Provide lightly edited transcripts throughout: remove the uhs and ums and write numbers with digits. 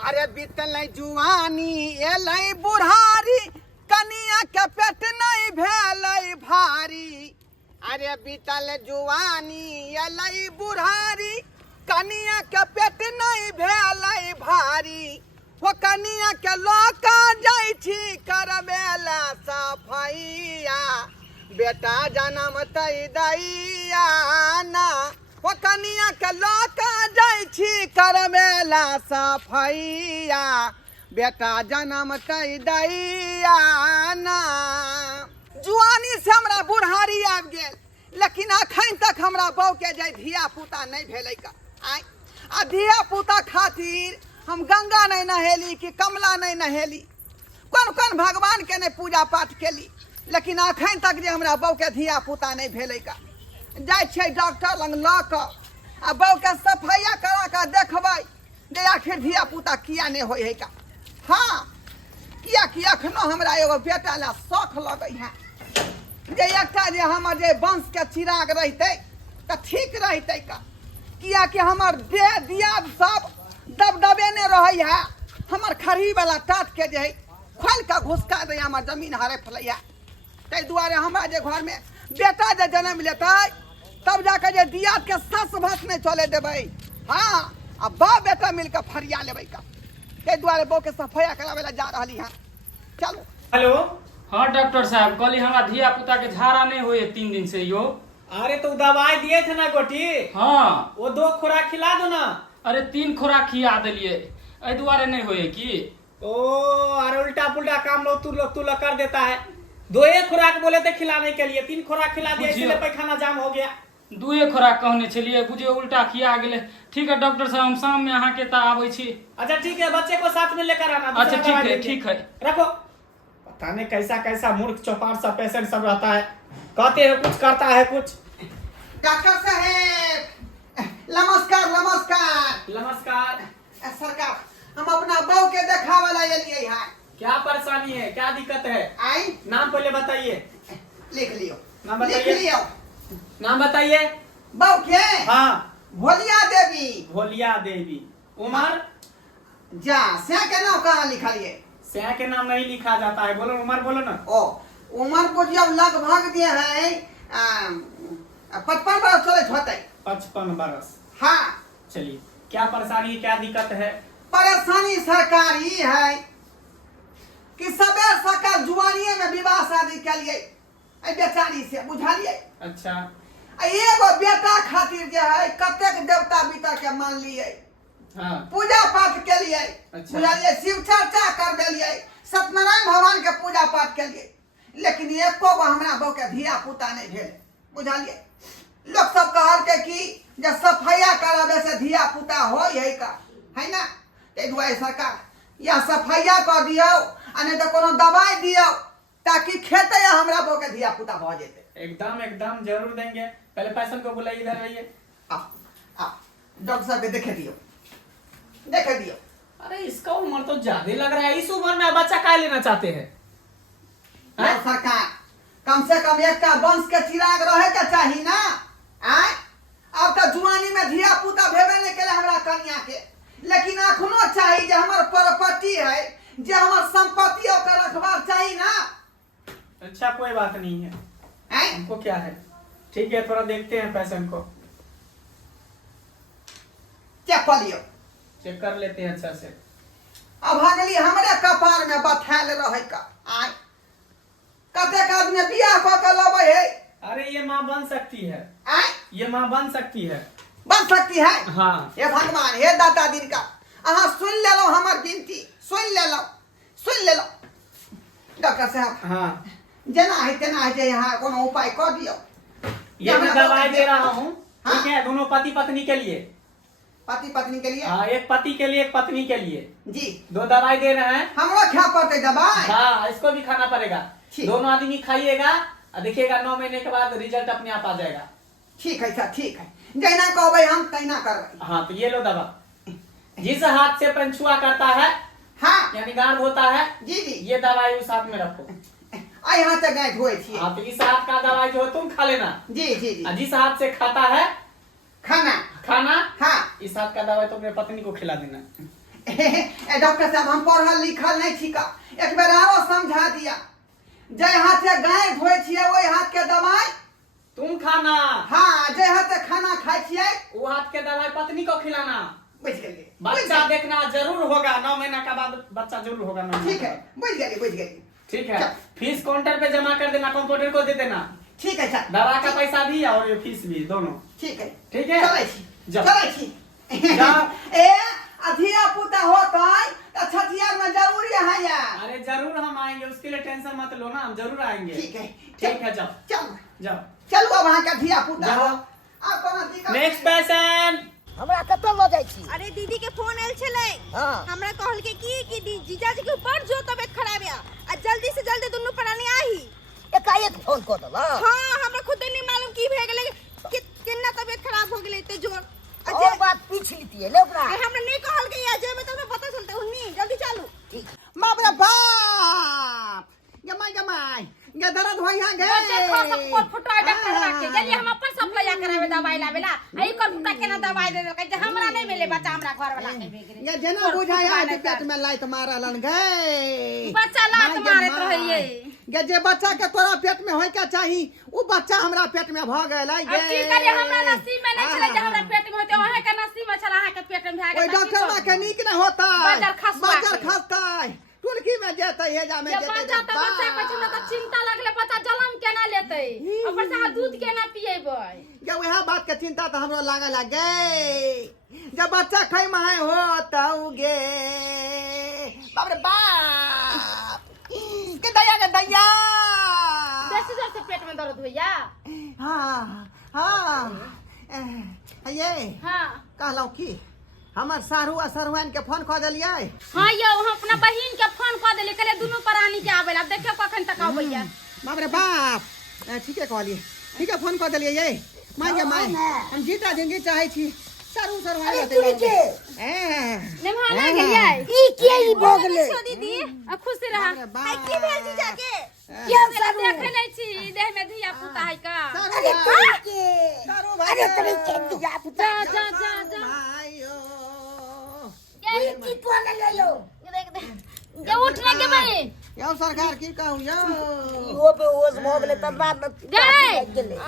अरे बीतल जुआनी एलै बुढ़ारी कनिया के पेट नहीं भेलै भारी। अरे बीतल जुआनी एलै बुढ़ारी कनिया के पेट नहीं भेलै भारी। वो कनिया के लौका जाइ छी करबेला सफैया बेटा जन्म तै दैया ना। वो कनिया के लौका जाइ छी करबेला सफैया बेटा जन्म तै दैया ना। जुआनी से हमरा बुढ़ारी आबि गेल लेकिन अखन तक हमरा बहू के जे धिया पुता नहीं भेलै का आय आ धिया पुता खातिर हम गंगा नहीं नहेली कि कमला नहीं नहेली कौन कौन भगवान के नहीं पूजा पाठ केली लेकिन अखन तक जे हमरा बहू के धिया पुता नहीं भेलै का। जाइ छै डॉक्टर लग लऽ कऽ आ बहू के सफैया करा कऽ देखबै जे आखिर धिया पुता किया नहीं होइ है का। हाँ किया कि अखनो हमरा एगो बेटा ला शौख लगै है जे एकटा जे हमर जे वंश के चिराग रहते तऽ ठीक रहते का। किया कि हमर देह दियाद सब दबदबेने रहे है हमर खरही वाला टाट के जे खोल के घुसका दे हमर जमीन हड़प लैया। ताहि दुआरे हमरा जे घर में बेटा जे जन्म लेते तब जाके जे दियाद के सस भस नहीं चले देबै। हाँ अब बाप बेटा मिल के फरिया लेबै का। ताहि दुआरे बहू के सफैया करावे ला जा रही है। चलो हेलो। हाँ डॉक्टर साहब कल हमारा धिया पुता के झाड़ा नहीं हुए 3 दिन से यो। अरे तो दवाई दिए थे ना गोटी। हाँ वो 2 खुराक खिला दो ना। अरे 3 खुराक खिया दिलिए ए दुआरे नहीं हुए की। ओ अरे उल्टा पुल्टा काम लो तू कर देता है। 2 खुराक बोले थे खिलाने के लिए 3 खुराक खिला दिया इसलिए पैखाना जाम हो गया। 2 खुराक कहने चलिए बुझे उल्टा खिया गेले। ठीक है डॉक्टर साहब हम शाम में अहाँ के ता आबै छी। अच्छा ठीक है बच्चे को साथ में लेकर आना। अच्छा ठीक है रखो। पता नहीं कैसा कैसा मूर्ख चौपाट सा पेशेंट सब रहता है कहते हैं कुछ करता है कुछ। डॉक्टर साहेब नमस्कार नमस्कार। नमस्कार। सरकार हम अपना बहू के देखावे ला एलियै है। क्या परेशानी है क्या दिक्कत है आई नाम पहले बताइए। लिख लियो नाम लिख बताइए। लियो। नाम बताइए। बहू के हाँ भोलिया देवी। भोलिया देवी। उमर जा से के नाम कहाँ लिखलिए। स्या के नाम नहीं लिखा जाता है बोलो उमर बोलो ना। ओ उमर बुझियो लगभग जे है 55 बरस चलत होते। 55 बरस। हाँ चलिए क्या परेशानी क्या दिक्कत है। परेशानी सरकारी है कि सबे सकाल जुआनिये में विवाह शादी के लिए बेचारी से बुझलिए। अच्छा एगो बेटा खातिर जे है कतेक देवता पितर के मान लिए हाँ पूजा पाठ के लिए। अच्छा। बुझलिए शिव चर्चा कर देलिए सत्यनारायण भगवान के पूजा पाठ के लिए लेकिन एको गो हमरा बहू के धिया पुता नहीं भेल। बुझलिए लोग सब कहल के कि जे सफैया करावे से धिया पुता होय है का है ना। ते दुआरे सरकार या सफैया कर दियो आ नहीं तो कोनो दवाई दियो ताकि खेते हमरा बहू के धिया पुता भ जेते। एकदम एकदम जरूर देंगे। पहले पेशेंट को बुलाइए इधर आइए। आ डॉक्टर साहब के देखे दियो। अरे इसका उम्र तो ज्यादा लग रहा है इस उम्र में बच्चा क्या लेना चाहते हैं। हाँ? सरकार कम से कम एक वंश के चिराग रहे के चाहिए ना। आय अब तो जुआनी में धिया पुता भेबे नहीं केले हमरा कन्या के लेकिन अखनो चाहिए जे हमर प्रॉपर्टी है जे हमर संपत्ति ओकर रखबार चाहिए ना। अच्छा कोई बात नहीं है आय हमको क्या है। ठीक है थोड़ा देखते हैं पेशेंट को चेक कर लियो। चेक कर लेते हैं अच्छा से। अब भगली हमरे कपार में बथाल रहे का। आय कतेक आदमी बियाह क के लबे है। अरे ये माँ बन सकती है। आय ये माँ बन सकती है। बन सकती है। हाँ हे भगवान हे दाता दिन का अहाँ सुन ले लो हमर विनती सुन ले लो डॉक्टर साहब। हाँ जना है तेना है जे यहाँ कोनो उपाय कर दियो। ये मैं दवाई दे रहा हूँ ठीक है दोनों पति पत्नी के लिए। पति पत्नी के लिए। हाँ एक पति के लिए एक पत्नी के लिए जी 2 दवाई दे रहे हैं। हमरो खा पड़ते दवाई। हाँ इसको भी खाना पड़ेगा। ठीक। दोनों आदमी खाइएगा और देखिएगा 9 महीने के बाद रिजल्ट अपने आप आ जाएगा। ठीक है सर ठीक है जैना कहबै हम तैना करबै। हाँ तो ये लो दवा। जिस हाथ से पंछुआ करता है हाँ यानी गार्ड होता है जी जी ये दवाई उस हाथ में रखो। आई हाथ से गाय धोए छी। हाँ तो इस हाथ का दवाई जो है तुम खा लेना। जी जी जी और जिस हाथ से खाता है खाना खाना हाँ इस हाथ का दवाई तो अपने पत्नी को खिला देना। डॉक्टर साहब हम पढ़ल लिखल नहीं छिका, एक बेर आओ समझा दिया। जय हाथ से गाय धोए छिए वही हाथ के दवाई तुम खाना, हाँ जय हाथ से खाना खाए छिए वो हाथ के दवाई पत्नी को खिलाना। बुझ गेलिए, बच्चा देखना जरूर होगा, 9 महीना का बाद बच्चा जरूर होगा। ठीक है, बुझ गेली। ठीक है, फीस काउंटर पे जमा कर देना, कंप्यूटर को दे देना। ठीक है सर, दवा का पैसा भी और ये फीस भी दोनों। ठीक है चले छी ए अधिया पुता होतै त छठियार में जरूर यहाँ या। अरे जरूर हम आएंगे, उसके लिए टेंशन मत लो ना, हम जरूर आएंगे। ठीक है जाओ चलू अब वहाँ का धिया पुता हो। अब कोनो दिक्कत नेक्स्ट पेशेंट। हमरा कतऽ ल जाइ छी? अरे दीदी के फोन आयल छले, हमरा कहल के कि जीजाजी के ऊपर जो तबियत खराब है आ जल्दी से जल्दी दुनू प्राणी आही। एकाएक फोन कर देला। हां हमरा खुद नहीं मालूम की भे गेले कि केना तबियत खराब हो गेले ते जोर। और बात पूछ लीती है ले ओकरा। हमरा नहीं कहल के या जे में तो पता चलते हुनी जल्दी चालू। ठीक बाप रे बाप, गमाई ये दर्द हो यहाँ गए। फोटो डॉक्टर रख के चलिए हम अपन सप्लाई करावे दवाई लावेला एई कर पुता केना दवाई दे दे हमरा नहीं मिले बच्चा हमरा घर वाला के भेगे ये जना बुझाया जे पेट में लाइत मारलन गए। बच्चा लात मारत रहिए ये जे बच्चा के तोरा पेट में होय के चाही उ बच्चा हमरा पेट में भ गेल है। अब की करिए हमरा नसीब में नहीं छले जे हमरा पेट में होते वहे के नसीब में छला अहाँ के पेट में भाग ओइ डॉक्टर बा के नीक न होता, बाजार खसता टुलकी में जेतै हेजा में जेतै। बच्चा तो बच्चा के छले तो चिंता लगले बच्चा जन्म केना लेतै ऊपर से दूध केना पिएबै। ये वह बात के चिंता तो हमरो लागल है गे, जब बच्चा खै माय होतौ गे। बाप रे बाप के दैया देसी जोर से पेट में दर्द होइया। हाँ ये हां कहलौ की हमर सारू आ सरहुआन के फोन क देलियै। हां यौ हम अपना बहिन के फोन क देली कहले दुनू प्राणी के आबेला, देखियो कखन तक आबैया। बाप रे बाप ठीके कहलियै, ठीके फोन क देलियै। ये माय हम जीता जिंदगी चाहै छी, सारू सरहुआन अरे रहतै। तुली के नेमहाना गेलियै ई के ई भ गेलै? दीदी खुशी रहा। आई की भेल जीजा के? के सब देखे नहीं छी देह में धिया पुता है का। अरे तुली के अरे तुली के दिया पुता जा आयो ये की तो ले ले लो। ये उठने के भाई यो सरकार की कहू यो वो पे ओस भ गेलै त बात गए गेलै।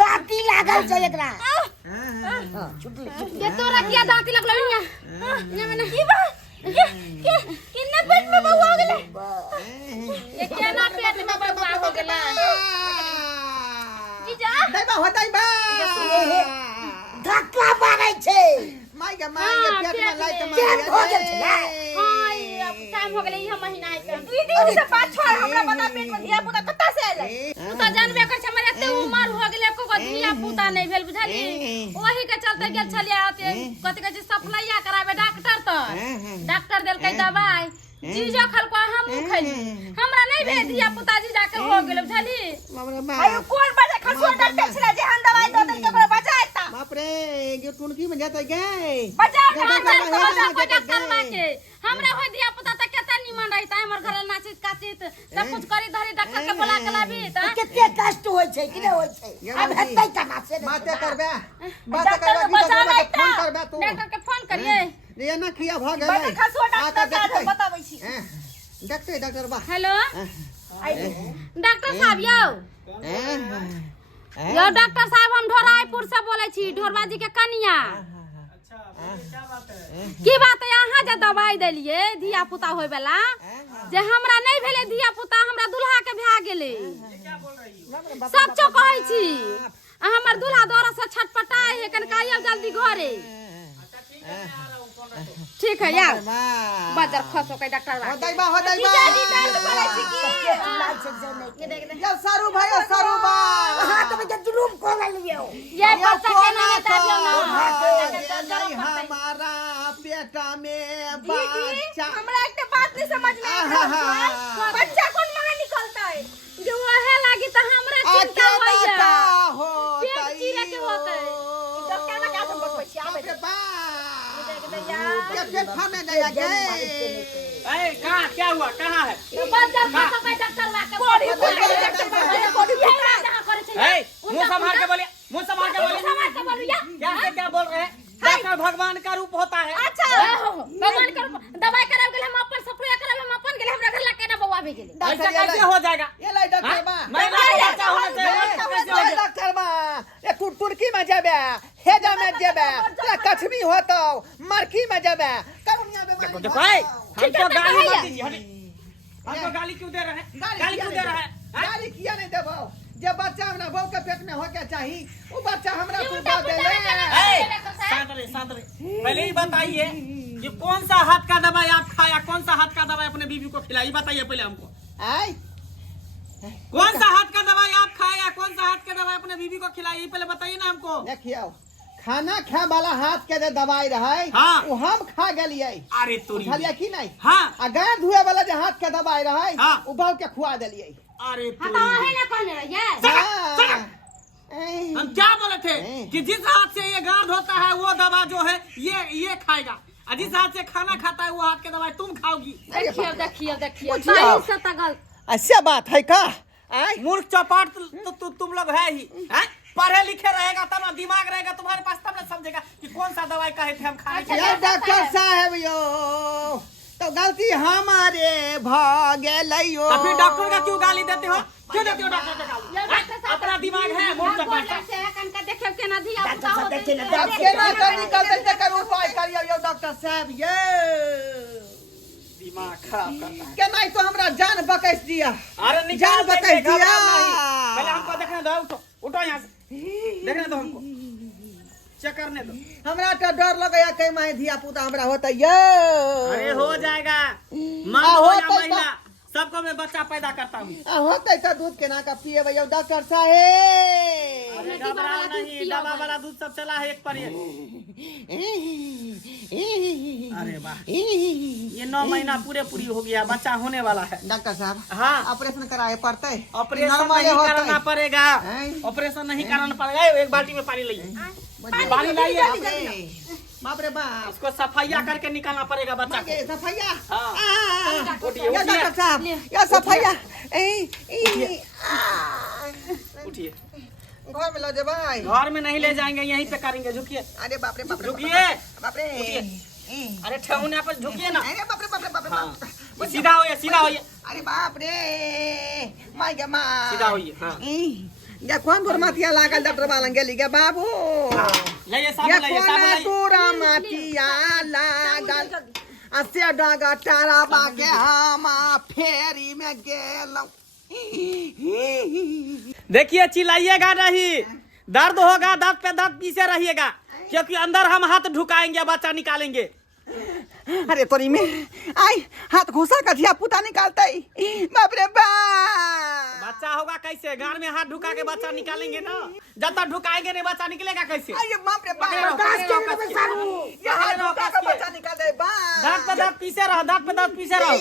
दाती लागल छै एकरा। हां छुटली ये तो रखिया दांती लगलो इने मैंने की बा के किन्ने पेट में बउआ हो गेले ये केना पेट में बउआ हो गेले जीजा दैबा हो दैबा धक्का मारै छै। माय के पेट में लाइत केहन भ गेल छै ना? हाय अब टाइम हो गेले इह महीना के दीदी उ से बात छोड़, हमरा बता पेट में धिया पुता कत्ता से आइले? तू तो जानबे कर छ हमर एते उमर हो गेले एको धिया पुता नहीं भेल बुझली। ओही के चलते गेल छलिया कथि कहै छै सप्लाईया कराबे डॉक्टर त डॉक्टर देलकै दवाई जीजा खलको हम खैली हमरा नहीं भेल धिया पुता जीजा के हो गेल बुझली। आयो कोन बजे खसुआ डॉक्टर छले जे हम दवाई दो देलके ओकरा बचाइता। बाप रे ये टुनकी में जेतै गे बचा के हमरा हो दिया पुता त केता निमन रहता हमर घर नाचित काचित सब कुछ करी धरी डॉक्टर के बोला के लाबी त कते कष्ट होय छै कि नै होय छै? अब हेतै केना से बाते करबे डॉक्टर के बचाबै त फोन करबे तू डॉक्टर के फोन करिए। ये ना किया भ बजे गेलै खसुआ डॉक्टर का बताबै छी। देखते डॉक्टर बा हेलो डॉक्टर साहब यो डॉक्टर साहब हम ढोराईपुर से बोले छी, ढोरबाजी के कनिया। क्या बात है? की बात है अहाँ जे दवाई देलिए धिया पुता होय वाला जे हमरा नहीं भेले धिया पुता हमरा दुल्हा के भा गेले सच्चो कहै छी। हमर दुल्हा दौरा से छटपटाए है कन काइयो जल्दी घरे। ठीक है यार बाजार खसो के डॉक्टर बा हो दैबा जीजाजी दर्द करे छी की? यो सारू भाई सारू बा हाथ में जुलूम कोला लियो। ये बच्चा के ना दाबियो ना हमारा पेटा में दीदी बच्चा हमरा एक बात नहीं समझ में आ बच्चा कौन मां निकलता है? जो वहे लागी त हमरा चिंता होइया हो पेट चीरे के होतै डॉक्टर ना का हम बतबै छी आबे के बा यार ये पेट खाने गया गे ए कहां क्या हुआ कहां है? बाजार खसो के डॉक्टर बा के ए मुंह संभाल के बोलिए, मुंह संभाल के बोलिए। क्या बोल रहे हैं? डॉक्टर भगवान का रूप होता है। अच्छा भगवान कर दवाई कर ऐसा कैसे हो जाएगा? ये लाई डॉक्टर बा मैं बच्चा होना चाहिए, कैसे हो ये गया? डॉक्टर बा ये तुर्की में जेबे हेजा में जेबे तेरा कछमी होतो मरकी में जेबे करुनिया में देखो हमको गाली मत दीजिए, हमको गाली क्यों दे रहे हैं? गाली क्यों दे रहे हैं? गाली किया नहीं देबो जे बच्चा हमरा बहू के पेट में होके चाही वो बच्चा हमरा ये को उल्टा दे पुल्टा ले ना शांत रहे। पहले ही बताइए कि कौन सा हाथ का दवाई आप खाया, कौन सा हाथ का दवाई अपने बीवी को खिलाई, बताइए पहले हमको। आई कौन सा हाथ का दवाई आप खाया, कौन सा हाथ का दवाई अपने बीवी को खिलाई, पहले बताइए ना हमको। देखियो खाना खाए वाला हाथ के जे दवाई रहे हाँ। वो हम खा गेलिए अरे तोरी खालिया की नहीं हाँ आ गाय धुए वाला जे हाथ के दवाई रहे हाँ। वो बहू के खुआ देलिए अरे हाँ तो तोरी है ना कहने रहिए हम क्या बोले थे कि जिस हाथ से ये गार्ड होता है वो दवा जो है ये खाएगा, और जिस हाथ से खाना खाता है वो हाथ के दवाई तुम खाओगी। देखिए पूछिए। सही सतगल ऐसा बात है का आई मूर्ख चौपाट तुम लोग है ही हैं? पढ़े लिखे रहेगा तब ना, दिमाग रहेगा तुम्हारे पास तब ना समझेगा कि कौन सा दवाई कहे थे हम खाने के लिए। ये डॉक्टर साहब यो तो गलती हमारे भागेलयो तो फिर डॉक्टर का क्यों गाली देते हो? क्यों देते हो डॉक्टर का गाली? अपना दिमाग है मूर्ख चौपाट का। अब केना कर निकलते तकर उपाय करियो यो डॉक्टर साहब ये दिमाग खराब करता है। केना तो हमरा जान बकैस दिया अरे निकाल जान बकैस देंगे, दिया घबराओ नहीं। पहले हमको देखने दो, उठो उठो यहाँ से, देखने दो हमको, चेक करने दो। हमरा तो डर लगया कहीं माई धिया पुता हमरा होता ये अरे हो जाएगा, मर्द हाँ, हो या होता है महिला सबको मैं बच्चा पैदा करता हूँ। होते तो दूध केना का पिए भैया डॉक्टर साहब अरे घबराओ नहीं, दवा वाला दूध सब चला है एक पर एक। अरे वाह, ये 9 महीना पूरी हो गया, बच्चा होने वाला है। डॉक्टर साहब हाँ ऑपरेशन कराए पड़ते ऑपरेशन नॉर्मल नहीं होता कराना है। पड़ेगा, हैं? ऑपरेशन नहीं कराना पड़ेगा। एक बाल्टी में पानी लाइए, पानी लाइए, बाप रे बाप इसको सफाइया करके निकालना पड़ेगा बच्चा को। मांगे सफैया हाँ। उठिए, या उठिए। डॉक्टर साहब या सफैया उठिए, घर में लो जे भाई घर में नहीं ले जाएंगे, यहीं पे करेंगे। झुकिए, अरे बाप रे बाप रे झुकिए, बाप रे अरे ठहूने पर झुकिए ना। अरे बाप रे बाप रे बाप रे हाँ, बाप सीधा होइए, सीधा होइए, अरे बाप रे माय गे मां सीधा होइए। हाँ या कौन बुरमातिया लागल डॉक्टर वालन गेली गे बाबू लाइए या साबुन, लाइए साबुन कोना लाइए। तोरा मातिया लागल असे डागा टारा बागे हम फेरी में गेलौ देखिए चिल्लाइएगा नहीं, दर्द होगा, दांत पे दांत पीसे रहिएगा, क्योंकि अंदर हम हाथ ढुकाएंगे, बच्चा निकालेंगे। अरे तोरी में आई हाथ घुसा का धिया पुता निकालता ही बाप रे बाप बच्चा होगा कैसे? गार में हाथ ढुका के बच्चा निकालेंगे ना, जब तक ढुकाएंगे नहीं बच्चा निकलेगा कैसे? अरे बाप रे पकड़े रहो, बाप पकड़े रहो, कस के। ये हाथ पकड़े रहो, घुसा कस का के। बच्चा निकाल दे बाप दांत पे दांत पीसे रहो, दांत पे दांत पीसे रहो।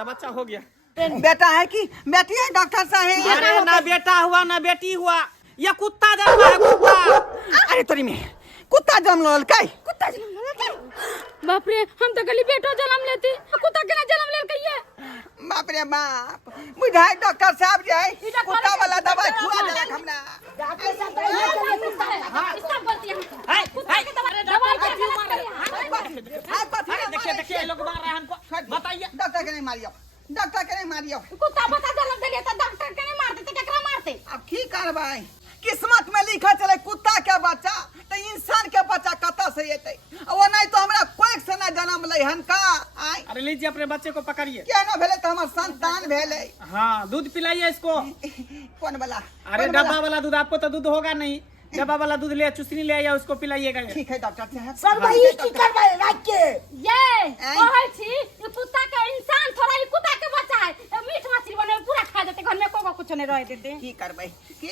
बच्चा हो गया। बेटा है कि बेटी है डॉक्टर साहब अरे ना बेटा हुआ ना बेटी हुआ, ये कुत्ता जन्मा है, कुत्ता। अरे तोरी में कुत्ता जन्म लल काई बाप रे, हम तो गली बेटो जन्म लेती, कुत्ता केना जन्म लेल कहिए? बाप रे बाप बुझाई डॉक्टर साहब जे है कुत्ता वाला दवाई खुआ देलक हमरा डॉक्टर साहब तो ये चलिए कुत्ता है, इसका बोलती है कुत्ता के दवाई अरे देखिए देखिए, ये लोग मार रहे हैं हमको, बताइए। डॉक्टर के नहीं मारियो डॉक्टर के नहीं मारियो कुत्ता बता जन्म देलिए तो डॉक्टर के नहीं मारते तो केकरा मारते? अब की करबै किस्मत में लिखा चले कुत्ता के बच्चा तो इंसान के बच्चा कत से एतै वो नहीं तो हमरा कोई से ना जन्म ले हन का आई अरे लीजिए, अपने बच्चे को पकड़िए। क्या ना भेले तो हमर संतान भेले हाँ, दूध पिलाइए इसको। कौन वाला अरे डब्बा वाला दूध, आपको तो दूध होगा नहीं, डब्बा वाला दूध ले, चुस्नी ले आइए, उसको पिलाइएगा। ठीक है डॉक्टर साहब सब वही की करबै राज्य ये कहै छी ये कुत्ता के इंसान थोड़ा ही कुत्ता के बच्चा है, मीट मछली बने पूरा खा देते, घर में को कुछ नहीं रह देते। की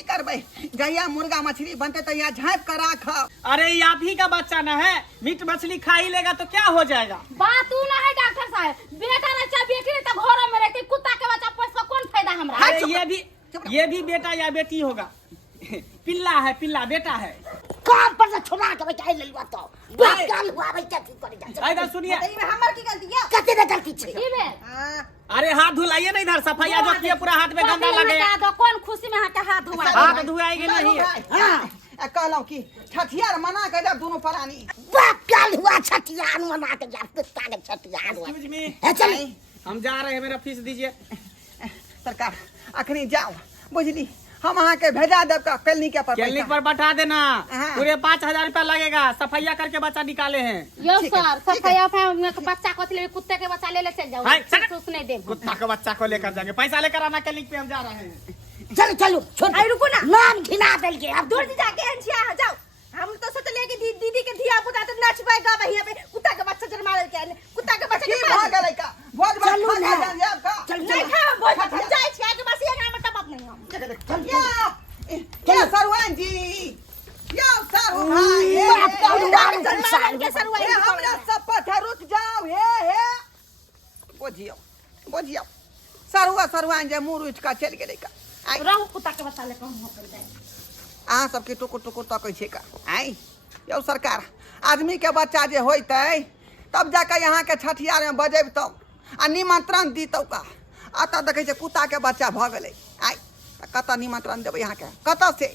करबै जहिया मुर्गा मछली बनते तो यहाँ झाँप कर राख अरे ये आप ही का बच्चा ना है, मीट मछली खा ही लेगा तो क्या हो जाएगा? बात तू ना है डॉक्टर साहब, बेटा ना चाहे बेटी नहीं तो घर में रहती, कुत्ता के बच्चा पोस का कौन फायदा हमरा? अरे ये भी बेटा या बेटी होगा, पिल्ला है, पिल्ला बेटा है। काम पर से छोड़ा के बैठा ले लिया तो बात गाल हुआ भाई क्या ठीक करे जा इधर सुनिए, हमर की गलती है? कते ना गलती छे ई बे अरे हाथ धुलाइए ना इधर, सफाइया जो किए पूरा हाथ में गंदा लगे। कौन खुशी में हाथ हाथ धुआ हाथ धुआएंगे नहीं। कहलौं कि छठियार मना के जब दोनों प्राणी बाप काल हुआ छठियार मना के जा कुत्ता के छठियार हुआ। Excuse me, ए चल हम जा रहे हैं, मेरा फीस दीजिए। सरकार अखनी जाओ बुझली, हम अहाँ के भेजा देव का क्लिनिक पर क्लिनिक पर बैठा देना, हाँ। पूरे 5,000 रुपया लगेगा। सफाइया करके बच्चा निकाले हैं। यो ठीक है, सर ठीक सफाई में बच्चा को ले, कुत्ते के बच्चा ले चल जाओ, हाय, चल। कुछ नहीं दे। कुत्ता के बच्चा को लेकर जाएंगे, पैसा लेकर आना, क्लिनिक पे हम जा रहे हैं। चलो चलो छोड़ अरे रुको ना। नाम घिना देल के अब दूर जाके हंसिया जाओ। हम तो सोचले कि दीदी के धिया पुता तो नाच पाए गा वहीं पे, कुत्ता के बच्चा जन्मा ले के, कुत्ता के बच्चा की के भाग गलै का भोज भात चलू खा ना। के जान जाब का चल नहीं चल खा बोल हम जाए छिया के बस ये नाम बता बात नहीं हम। या सरवन जी, या सरवन बाप का उड़ान जन्मा इंसान के सरवाई हे हमरा सब पत्थर रुक जाओ। हे बुझियो बुझियो, सरवन जे मुंह उठ का चल गेलै का। आई रहू कुत्ता के बच्चा ले कहूं हो कर जाए। अहाँ सबके टुकुर टुकुर तकै छै का। आई यौ सरकार, आदमी के बच्चा जे होइतै तब जाके यहाँ के छठियार में बजेबतौ आ निमंत्रण दीतौ का। अतः देखै छै कुत्ता के बच्चा भऽ गेलै। आई कतऽ निमंत्रण देबै यहाँ के, कतऽ से।